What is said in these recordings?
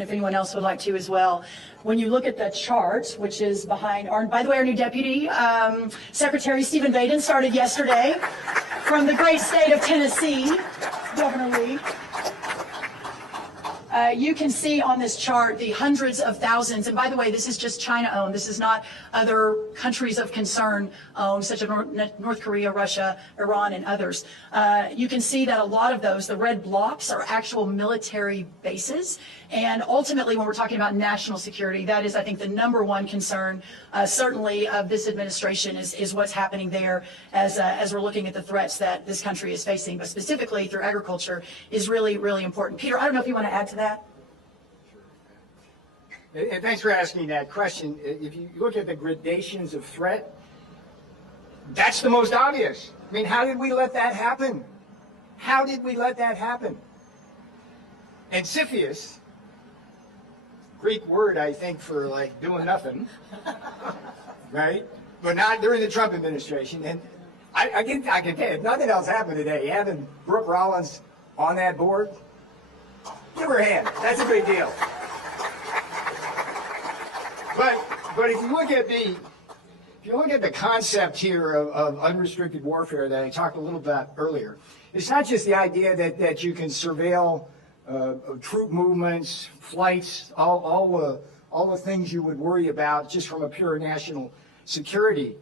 If anyone else would like to as well. When you look at the chart, which is behind our, by the way, our new Deputy Secretary Stephen Baden started yesterday from the great state of Tennessee, Governor Lee. You can see on this chart the hundreds of thousands, and by the way, this is just China-owned. This is not other countries of concern owned, such as North Korea, Russia, Iran, and others. You can see that a lot of those, the red blocks, are actual military bases. And ultimately, when we're talking about national security, that is, I think, the #1 concern, certainly, of this administration is what's happening there as we're looking at the threats that this country is facing, but specifically through agriculture is really, really important. Peter, I don't know if you want to add to that. And thanks for asking that question. If you look at the gradations of threat, that's the most obvious. I mean, how did we let that happen? How did we let that happen? And Siphius, Greek word, I think, for like doing nothing, right? But not during the Trump administration. And I can tell you, if nothing else happened today, having Brooke Rollins on that board, give her a hand. That's a big deal. But if you look at the concept here of unrestricted warfare that I talked a little about earlier, it's not just the idea that you can surveil troop movements, flights, all the things you would worry about just from a pure national security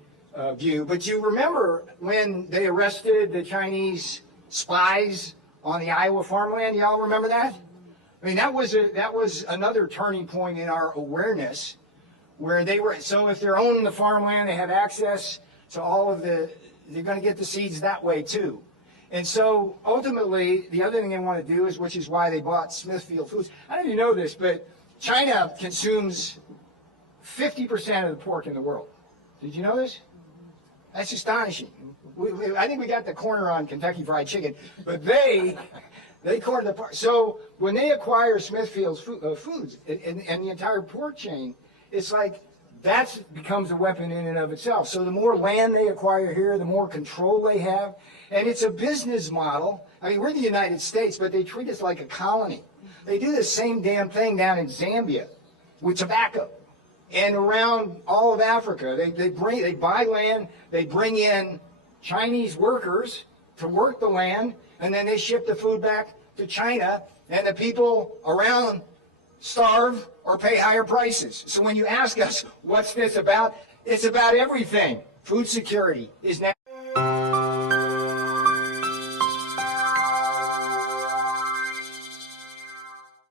view. But you remember when they arrested the Chinese spies on the Iowa farmland? Y'all remember that? I mean, that was another turning point in our awareness, where they were, so if they're owning the farmland, they have access to all of they're going to get the seeds that way too. And so ultimately, the other thing they want to do is, which is why they bought Smithfield Foods. I don't even know this, but China consumes 50% of the pork in the world. Did you know this? That's astonishing. I think we got the corner on Kentucky Fried Chicken, but they cornered the pork. So when they acquire Smithfield Foods and the entire pork chain, it's like that becomes a weapon in and of itself. So the more land they acquire here, the more control they have. And it's a business model. I mean, we're the United States, but they treat us like a colony. They do the same damn thing down in Zambia with tobacco and around all of Africa. They buy land, they bring in Chinese workers to work the land, and then they ship the food back to China, and the people around starve or pay higher prices. So when you ask us, what's this about? It's about everything. Food security is now